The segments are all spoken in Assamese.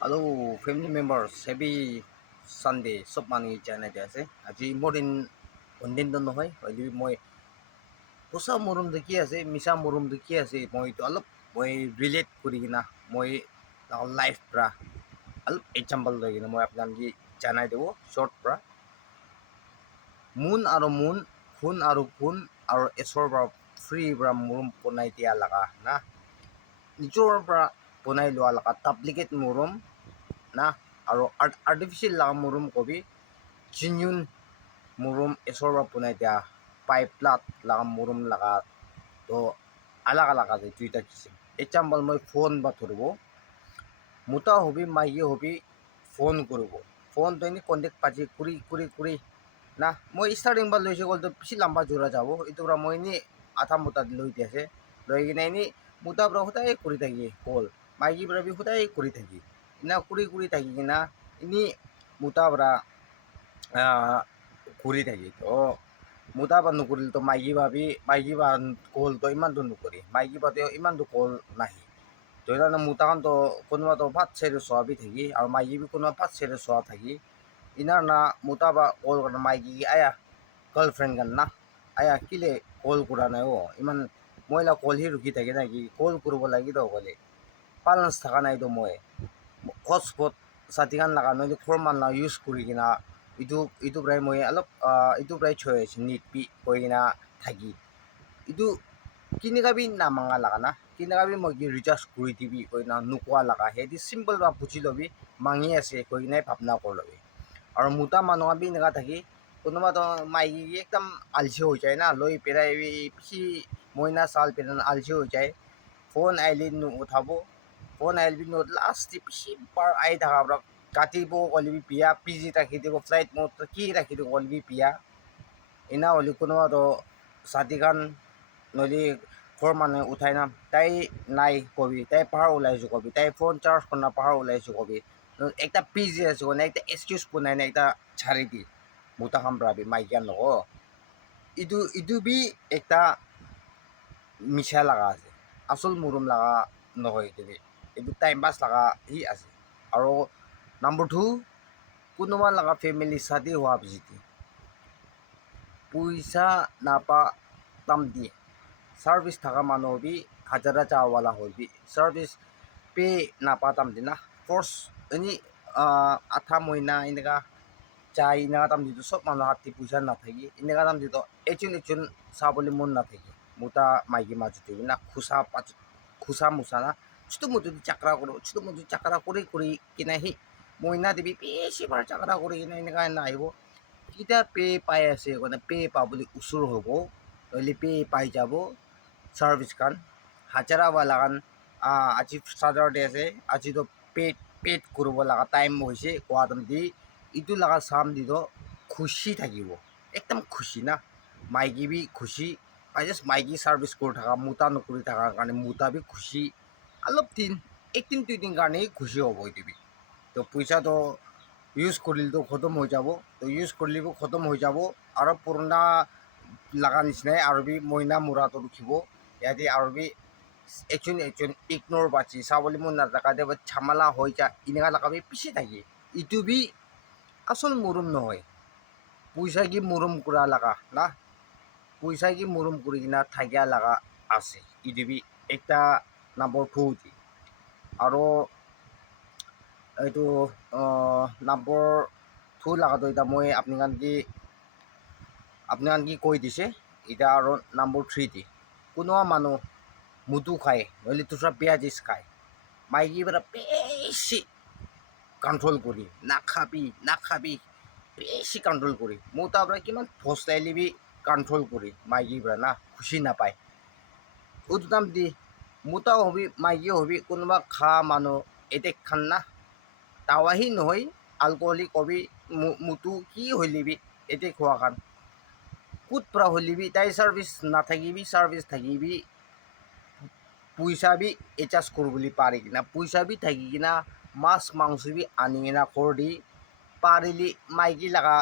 Hello, family members. Happy Sunday. Sub mani channel আছে. আজি মোৰ দিন দিনটো নহয় হয়তো মই সঁচা মৰম দেখি আছে মিছা মৰম দেখি আছে মইতো অলপ মই ৰিলেট কৰি কিনা মই লাইফ পৰা অলপ এক্সাম্পল লৈ কিনে মই আপোনালোকে জনাই দেব শ্বৰ্ট পৰা মুন আৰু মুন খুন আৰু এচৰ পৰা ফ্ৰী পৰা মৰম বনাই দিয়া লগা না নিজৰ পৰা বনাই লোৱা লগা ডাপ্লিকেট মৰম না আৰু আৰ্টিফিচিয়েল লগা মৰম কবি জিনিউন মৰম এচৰ পৰা বনাই দিয়া পাইপলাত লগা মৰম লগা তো আলাগ আলাগ আছে দুইটা কিসিম এক্সাম্পল মই ফোন বা ধরব মোটা হবি মাইকী হবি ফোন করব ফোন তো এনে কন্টেক্ট পাচ্ছি কুড়ি না মই স্টার্টিং বা লৈছে গ'ল তো বেছি লম্বা জোৰা যাব এইটো পৰা মই এনে আধা মোটা লৈ দি আছে লৈ কিনে এনে মোটা পৰা সদায় কৰি থাকি কল মাইকী পৰা বি সদায় কৰি থাকি না কৰি থাকি কিনা এনে মোটা পৰা ঘূৰি থাকি তো মোটা বা নকৰিলে তো মাইকী বা কল তো ইমানটো নকৰি মাইকী বাতে ইমানটো কল নাহি ধৰি লওক মোটাখন তো কোনোবাটো ভাত চেৰে চোৱাবি থাকি আৰু মাইকী বি কোনোবা ভাত চেৰে চোৱা থাকি ইনাৰ না মোটা বা কল কৰা মাইকী আয়া গাৰ্লফ্ৰেণ্ড গান না আয়া কিলে কল কৰা নাই ইমান মইলা কলহি ৰখি থাকে নাকি কল কৰিব লাগি তো ক'লে পালনাছ থকা নাইতো মই হটস্পট ছাতিখান লগা নহ'লে ফৰ্মান ইউজ কৰি কিনা ইটো প্ৰায় মই অলপ ইটো প্ৰায় থৈ আছো নিট পি কৈ কিনা থাকি ইটো কিনিকাবি নামাঙা লগা না কিনিকাবি মই কি ৰিচাৰ্জ কৰি দিবি কৈ না নোকোৱা লগা সেইটো চিম্পল বা বুজি ল'বি মাঙি আছে কৈ কিনে ভাৱনা কৰি ল'বি আৰু মোটা মানুহ বি এনেকুৱা থাকি কোনোবাতো মাইকী একদম আলচি হৈ যায় না লৈ পেলাই পিছি মইনা চাল পেলাই আলচি হৈ যায় ফোন আহিলে নুঠাব ফোন আহিলে লাষ্ট পিছি বাৰ আহি থকা পৰা কাটিব ক'লিবি বিয়া পিজি ৰাখি দিব ফ্লাইট মত কি ৰাখি দিব ক'লিবি বিয়া এনা হ'লে কোনোবাতো ছাতিখান নহ'লে ঘৰ মানুহে উঠাই না তাই নাই কবি তাই পাহাৰ ওলাইছোঁ কবি তাই ফোন চাৰ্জ কৰা পাহাৰ ওলাইছোঁ কবি একটা পিজি আছে মানে একটা এক্সকিউজ বনাই না একটা ছাড়ি দি মোটা খাম পাবি মাইকিয়ান নক ইটো বি একটা মিছা লগা আছে আসল মৰম লগা নহয় এইটো টাইম পাছ লগা হি আছে আৰু নাম্বাৰ 2 কোনোবা লগা ফেমিলি শাদি হোৱা পিছতে পইচা নাপা তাম দিয়ে সার্ভিস থাকা মানুহ বি হাজারা চাওয়ালা হবি সার্ভিস পে নাপা তাম দিনা ফোর্স এনি আঠা মহিনা এনেকা চাই এনেকা তাম দিতো সব মানুহ হাতী পইচা নাথাকি এনেকা তাম দিতো এজন চাবলৈ মন নাথাকি মোটা মাইকী মাজতে না খুচা মুচা না ছোটো মোটো চাকৰা কৰি কিনে সি মইনা দিবি বেছি বাৰ চাকৰা কৰি কিনে এনেকা নাহিব কেতিয়া পে পাই আছে মানে পে পাবলৈ ওচৰ হ'ব নহ'লে পে পাই যাব সাৰ্ভিস খান হাজাৰাওয়ালা খান আজি স্যাটাৰডে আছে আজি তো পেড কৰিব লগা টাইম হৈছে কোৱাদম দি ইটো লগা চাম দি তো খুচি থাকিব একদম খুচি না মাইকী বি খুচি জাষ্ট মাইকী সার্ভিস কৰি থকা মোটা নকৰি থকাৰ কাৰণে মোটা বি খুচি অলপ দিন একদিন দুদিন কাৰণেই খুচি হ'ব এইটো বি তো পইচাটো ইউজ কৰিলেতো খতম হৈ যাব তো ইউজ কৰিলেও খতম হৈ যাব আৰু পুৰণা লগা নিচিনাই আৰু বি মইনা মূৰাটো ৰখিব ইয়াতে আৰু বি একজন ইগনোর পাচ্ছি চাবলি মন নাথাকা দেব ঝামেলা হৈ যা এনেকা লাগাবি পিছি থাকি ইটো বি আসল মৰম নহয় পইচা কি মৰম কৰা লগা না পইচা কি মৰম কৰি কিনা থাকিয়া লগা আছে ইটো বি একটা নাম্বাৰ 2 দি আৰু এইটো নাম্বাৰ 2 লাগাটো এতিয়া মই আপনাৰ কি কৈ দিছে এটা আৰু নাম্বাৰ 3 দি কোনোবা মানুহ মুদু খায় নহ'লে দুসৰা পেঁয়াজিস খায় মাইকী পৰা বেছি কণ্ট্ৰল কৰি নাখাবি বেছি কণ্ট্ৰল কৰি মোটা পৰা কিমান ফচলাই লিবি কণ্ট্ৰল কৰি মাইকী পৰা না খুচি নাপায় উটো দাম দি মোটাও হবি মাইকী হবি কোনোবা খা মানুহ এটেক খান না তাৱাহি নহয় আলকহলিক হবি মুটু কি হলিবি এটেক খোৱা খান কুত পৰা হলিবি তাই সাৰ্ভিস নাথাকিবি সাৰ্ভিস থাকিবি পইচা বি এডজাষ্ট কৰিবলৈ পাৰি কিনা পইচা বি থাকি কিনা মাছ মাংস বি আনি কিনা ঘৰ দি পাৰিলি মাইকী লগা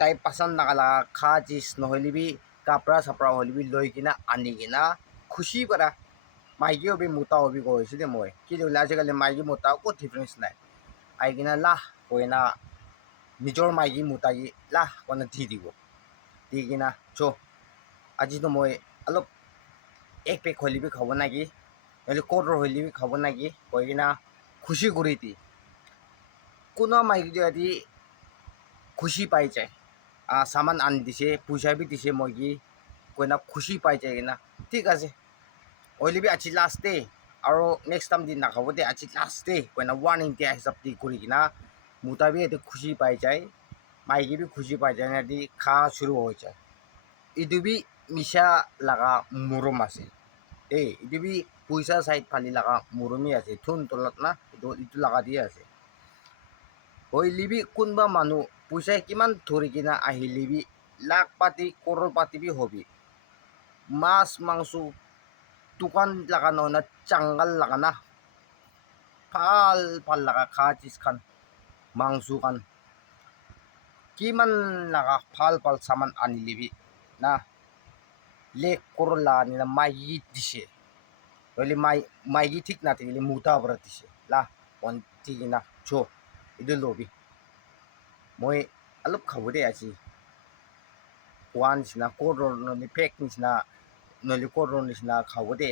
তাই পচন্দ লগা খা চিজ নহ'লে বি কাপৰা চাপৰা হ'লে বি লৈ কিনা আনি কিনা খুচি পৰা মাইকী হবি মোটা হবি কৈছোঁ দেই মই কি ধৰিলে আজিকালি মাইকী মোটা একো ডিফাৰেঞ্চ নাই আহি কিনে লাহ কৈ না নিজৰ মাইকী মোতাকি লাহ কৈ দি দিব দি কিনে আজিতো মই অলপ এক পেক হ'লেবি খাব নাকি নহ'লে ক'ৰৰ হ'লেবি খাব নাকি কৈ কিনে খুচি কৰি দি কোনো মাইকী যদি খুচি পাই যায় সামান আনি দিছে পইচা বি দিছে মই কি কৈ না খুচি পাই যায় কিনা ঠিক আছে হ'লেবি আজি লাষ্ট দে আৰু নেক্সট টাইম দি নাখাব দে আজি লাষ্ট দে কৈ না ৱাৰ্ণিং দিয়া হিচাপ দি কৰি কিনা মোটা বি এতে খুচি পাই যায় মাইকী বি খুচি পাই যায় সিহঁতি খা শুরু হৈ যায় এইটো বি মিছা লগা মৰম আছে দেই এইটো বি পইচা চাইড ফালি লগা মৰমেই আছে থোন তলত না এইটো লগা দিয়ে আছে হ'লেবি কোনোবা মানুহ পইচা কিমান ধৰি কিনে আহিলেবি লাখ পাতি কৰৰ পাতি বি হবি মাছ মাংস দোকান লগা নহয় না চাংগাল লগা না ভাল ভাল লগা খা চিজ খান মাংস খান কিমান লগা ভাল ভাল সামান আনিলিবি না লেক করলা নিনা মাইগি দিছে নহ'লে মাইগি ঠিক নাথাকিলে মোটা পৰা দিছে লাহ অন ঠিকি না এইটো লবি মই অলপ খাব দে আজি কোৱা নিচিনা ক'ৰৰ নহ'লে ফেক নিচিনা নহ'লে ক'ৰৰ নিচিনা খাব দে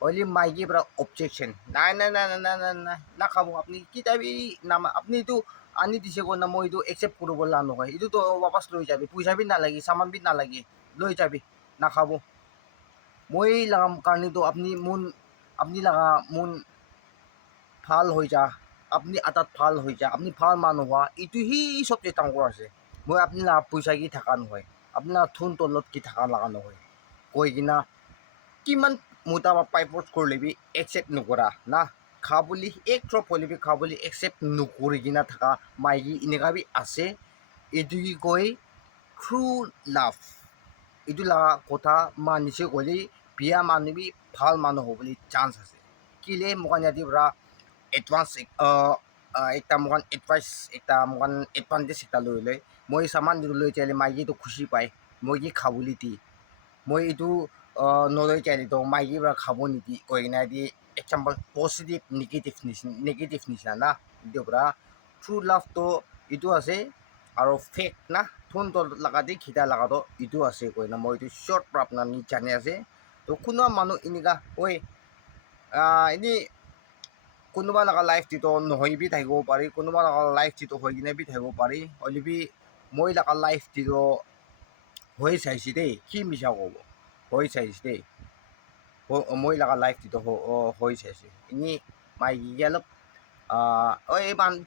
হ'লে মাইকীৰ পৰা অবজেকশ্যন নাই নাই নাই নাই নাই নাই নাখাব আপুনি কিতাবি নামা আপুনি এইটো আনি দিছে কৈ না মই এইটো একচেপ্ট কৰিব লগা নহয় এইটোতো ৱাপাছ লৈ যাবি পইচা বি নালাগে চামান বি নালাগে লৈ যাবি নাখাব মই লগাম কাৰণেতো আপুনি লগা মোন ভাল হৈ যা আপনি আটাত ভাল হৈ যা আপনি ভাল মানুহ হোৱা এইটোহি চবচে ডাঙৰ আছে মই আপুনি লগা পইচা কি থকা নহয় আপোনাৰ থোন তলত কি থকা লগা নহয় কৈ কিনা কিমান মোটা পাইপত কৰিলেবি একচেপ্ট নকৰা না খা বুলি এক ড্ৰপ হ'লেবি খা বুলি একচেপ্ট নকৰি কিনা থকা মাইকী এনেকুৱা বি আছে এইটো কি কয় ট্ৰু লাভ এইটো লগা কথা মানিছে ক'লে বিয়া মানুহ বি ভাল মানুহ হ'বলৈ চান্স আছে কেলে মোক ইয়াতে পৰা এডভান্স একটা মোক এডভাইচ একটা মোক এডভান্টেজ এটা লৈ লয় মই চামান লৈ যাইলে মাইকীটো খুচি পায় মই কি খাবলৈ দি মই এইটো নলৈ যাইলেতো মাইকীৰ পৰা খাব নিদি কৈ কিনে দি এক্সাম্পল পজিটিভ নিগেটিভ নিচিনা না এইটোৰ পৰা ট্ৰু লাভটো এইটো আছে আৰু ফেক না থোন তলত লগা দি খিতা লগাটো এইটো আছে কৈ না মই এইটো শ্বৰ্ট পৰা আপোনাৰ জানি আছে তো কোনো মানুহ এনেকুৱা ঐ এনেই কোনোবা লগা লাইফ যিটো নহয় বি থাকিব পাৰি কোনোবা লগা লাইফ যিটো হৈ কিনে বি থাকিব পাৰি হ'লেবি মই লগা লাইফ যিটো হৈ চাইছে দেই কি মিছা ক'ব হৈ চাইছে দেই মই লগা লাইফ যিটো হৈ চাইছে এনেই মাইকী অলপ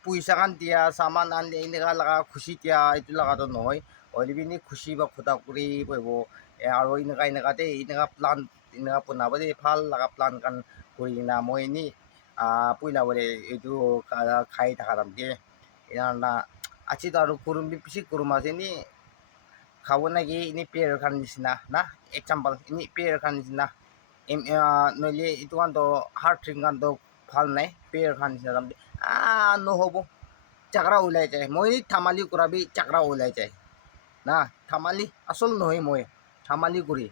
পইচা কান দিয়া চামান আনিলে এনেকুৱা লগা খুচি দিয়া এইটো লগাটো নহয় হ'লেবি এনেই খুচি বা খুটা কৰি পাৰিব আৰু এনেকুৱা দেই এনেকুৱা প্লান এনেকুৱা বনাব দেই ভাল লগা প্লান কান কৰি কিনা মই এনেই পইলা বোলে এইটো খাই থকা দামকে এনা আছিতো আৰু কুৰুম পিছি কুৰুম আছে এনেই খাব নাকি এনেই পেয়াৰ খান নিচিনা না এক্সাম্পল এনেই পেয়াৰ খান নিচিনা নহ'লে এইটো কাৰণতো হাৰ্ট ড্ৰিংক কাৰণতো ভাল নাই পেয়াৰ খান নিচিনা দাম নহ'ব চাকৰা ওলাই যায় মই থামালি কৰাবি চাকৰা ওলাই যায় না থামালি আচল নহয় মই থামালি কৰি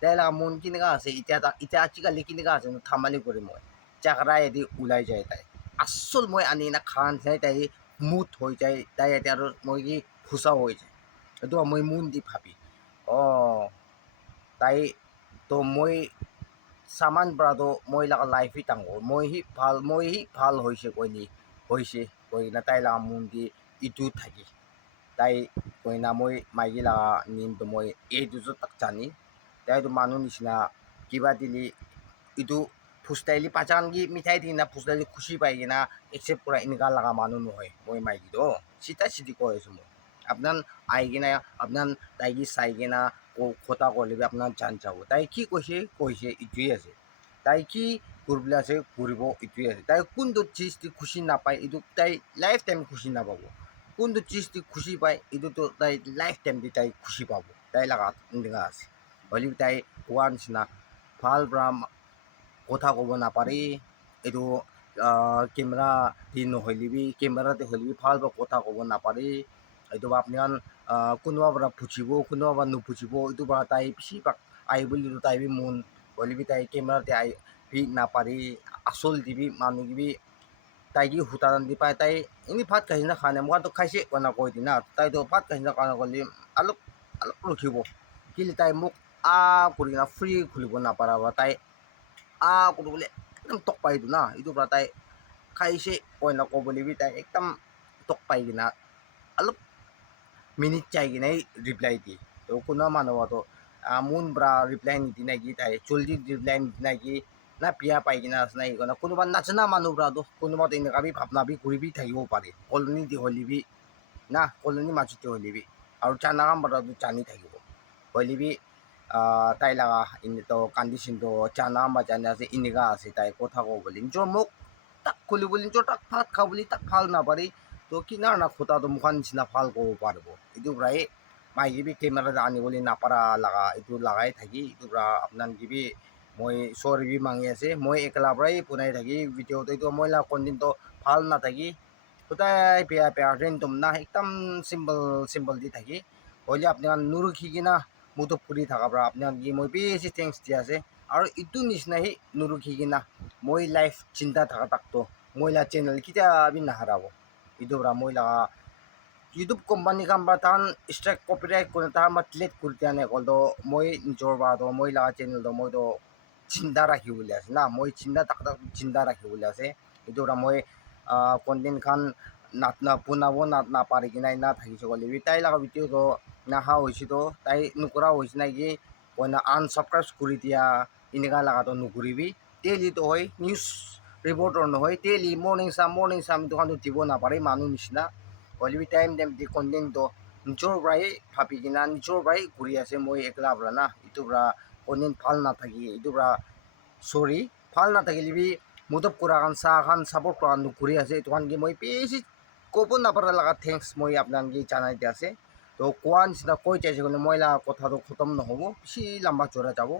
তাই লগা মন কেনেকুৱা আছে এতিয়া আজিকালি কেনেকুৱা আছে থামালি কৰি মই চাকৰা এদি ওলাই যায় তাই আচল মই আনি না খান চাই তাই মুঠ হৈ যায় তাই এতিয়া আৰু মই কি ফুচা হৈ যায় এইটো মই মন দি ভাবি তাই তো মই চামান পৰাতো মই লগা লাইফি ডাঙৰ মই ভাল হৈছে কৈ না তাই লগা মন দি ইটো থাকি তাই কৈ না মই মাইকী লগা নিমটো মই এইটো তাক জানি তাইতো মানুহ নিচিনা কিবা দিলি এইটো ফুচতাইলি পাচান কি মিঠাই দি না ফুচতাইলি খুচি পাই কিনা একচেপ্ট কৰা এনেকুৱা লগা মানুহ নহয় মই মাইকীটো চিধা চিধি কৈ আছোঁ মই আপনার আহি কিনা আপনার তাই কি চাই কিনা কথা কৰিলে আপোনাৰ জান যাব তাই কি কৈছে এইটোৱে আছে তাই কি কৰিবলৈ আছে কৰিব এইটোৱে আছে তাই কোনটো চিজ দি খুচি নাপায় এইটো তাই লাইফ টাইম খুচি নাপাব কোনটো চিজ দি খুচি পায় এইটোতো তাই লাইফ টাইম দি তাই খুচি পাব তাই লগা এনেকুৱা আছে হ'লেও তাই কোৱাৰ নিচিনা ভাল পৰা কথা ক'ব নাপাৰি এইটো কেমেৰা দি নহ'লেবি কেমেৰাতে হ'লেবি ভাল কথা ক'ব নাপাৰি এইটো আপোনাৰ কোনোবা পৰা বুজিব কোনোবা পৰা নুবুজিব এইটো পৰা তাই বেছিভাগ আহিবলৈ তাই বি মন হ'লেবি তাই কেমেৰাতে আহিবি নাপাৰি আচল দিবি মানুহগিবি তাইকি হুতান দি পাই তাই ini ভাত খাইছে না খানে মই তো খাইছে কোনা কৈ দি না তাই তো ভাত খাইছে না কানা কলি অলপ অলপ ৰখিব কিলি তাই মোক কৰি কিনা ফ্ৰী খুলিব নাপাৰাবা তাই কৰি বোলে একদম টক পাই দিওঁ না এইটোৰ পৰা তাই খাইছে কইনা ক'বলৈ তাই একদম টক পাই কিনা অলপ মিনিট চাই কিনে ৰিপ্লাই দিয়ে তো কোনো মানুহতো মোন পৰা ৰিপ্লাই নিদি নাকি তাই জলদি ৰিপ্লাই নিদি নাকি না বিয়া পাই কিনা আছে না সেইকাৰণে কোনোবা নাজানা মানুহবিলাকতো কোনোবা তেনেকুৱা ভাৱনাবি ঘূৰিবি থাকিব পাৰে কলনি দি হ'লিবি না কলনি মাজতে হ'লিবি আৰু জানা কাম পৰাটো জানি থাকিব হ'লিবি তাই লগা এনেতো কণ্ডিশ্যনটো জানা বা জানি আছে এনেকুৱা আছে তাই কথা কওঁ বুলি নিজৰ মোক তাক খুলি বুলি নিজৰ তাক ভাত খাওঁ বুলি তাক ভাল নাপাৰি তো কিনাৰ না খোটাটো মুখান নিচিনা ভাল ক'ব পাৰিব এইটো প্ৰায় মাইকিবি কেমেৰাত আনিবলৈ নাপাৰা লগা এইটো লগাই থাকি এইটো পৰা আপোনাৰ কিবি মই চৰিবি মাঙি আছে মই একেলা পৰাই বনাই থাকি ভিডিঅ'টো এইটো মই কণ্টেণ্টটো ভাল নাথাকি সদায় বেয়া বেয়া ৰেণ্ডম না একদম চিম্পল দি থাকি হ'লে আপোনাৰ নুৰখি কিনা মোৰতো ফুৰি থকা পৰা আপোনাক কি মই বেছি থেংকছ দি আছে আৰু এইটো নিচিনাই নুৰখি কিনা মই লাইফ চিন্তা থকা তাকতো মইলা চেনেল কেতিয়াবি নাহাৰাব এইটো পৰা মই লগা ইউটিউব কোম্পানী কাম বা তাহান ষ্ট্ৰাইক কপিৰাইট কৰি তাহান বা ডিলেট কৰি দিয়া নাই কলতো মই নিজৰ পৰাতো মই লগা চেনেলটো মইতো চিন্তা ৰাখিবলৈ আছে না মই চিন্তা তাক চিন্তা ৰাখিবলৈ আছে এইটো পৰা মই কণ্টেণ্ট খান বনাব নাপাৰি কিনা নাথাকিছোঁ ক'লে তাই লগা ভিডিঅ'টো নাহা হৈছেতো তাই নকৰা হৈছে নাকি কইনা আনছাবস্ক্ৰাইব কৰি দিয়া এনেকুৱা লগাটো নকৰিবি ডেইলিটো হয় নিউজ ৰিপৰ্টাৰ নহয় ডেইলি মৰ্ণিং চাম দোকানটো দিব নাপাৰে মানুহ নিচিনা হ'লেবি টাইম দি কণ্টেণ্টটো নিজৰ পৰাই ভাবি কিনা নিজৰ পৰাই কৰি আছে মই একলা পৰা না এইটোৰ পৰা কণ্টেণ্ট ভাল নাথাকি এইটোৰ পৰা চৰি ভাল নাথাকিলেবি মোদব কৰা খান চাহ খান চাপৰ্ট কৰা নকৰি আছে এইটো খান কি মই বেছি ক'ব নাপাৰা লগা থেংকছ মই আপোনাক জানাই দি আছে তো কোৱা নিচিনা কৈ যাইছে গ'লে মই কথাটো খতম নহ'ব বেছি লম্বা চৰা যাব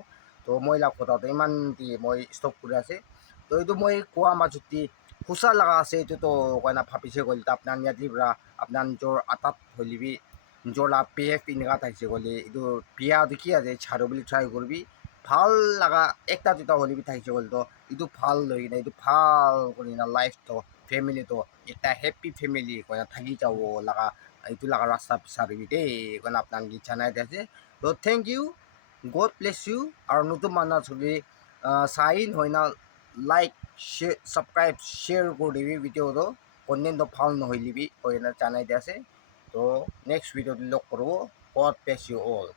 তো মই কথাটো ইমান দি মই ষ্টপ কৰি আছে তো এইটো মই কোৱা মাজত দি সঁচা লগা আছে এইটোতো কইনা ভাবিছে গ'লে আপোনাৰ ইয়াতে পৰা আপোনাৰ নিজৰ আটাত হ'লিবি নিজৰ পেক এনেকুৱা থাকিছে গ'লে এইটো বিয়া দেখি আছে চাৰো বুলি ট্ৰাই কৰিবি ভাল লগা একটা দুটা হ'লিবি থাকিছে গ'লেতো এইটো ভাল লৈ কিনে এইটো ভাল কৰি কিনে লাইফটো ফেমিলিটো এটা হেপ্পী ফেমিলি কইনা থাকি যাব লগা এইটো লগা ৰাস্তা বিচাৰিবি দেই কইনা আপোনাক জানাই দি আছে তো thank you God bless you আৰু নতুন মানুহ যদি চাই হয় না লাইক সাবস্ক্রাইব শেয়ার করে দিবি ভিডিওটো কন্টেন্টটো ভাল নহলিবি কইনা জানাই দি আছে তো নেক্সট ভিডিওতে লগ করব গড ব্লেছ ইউ অল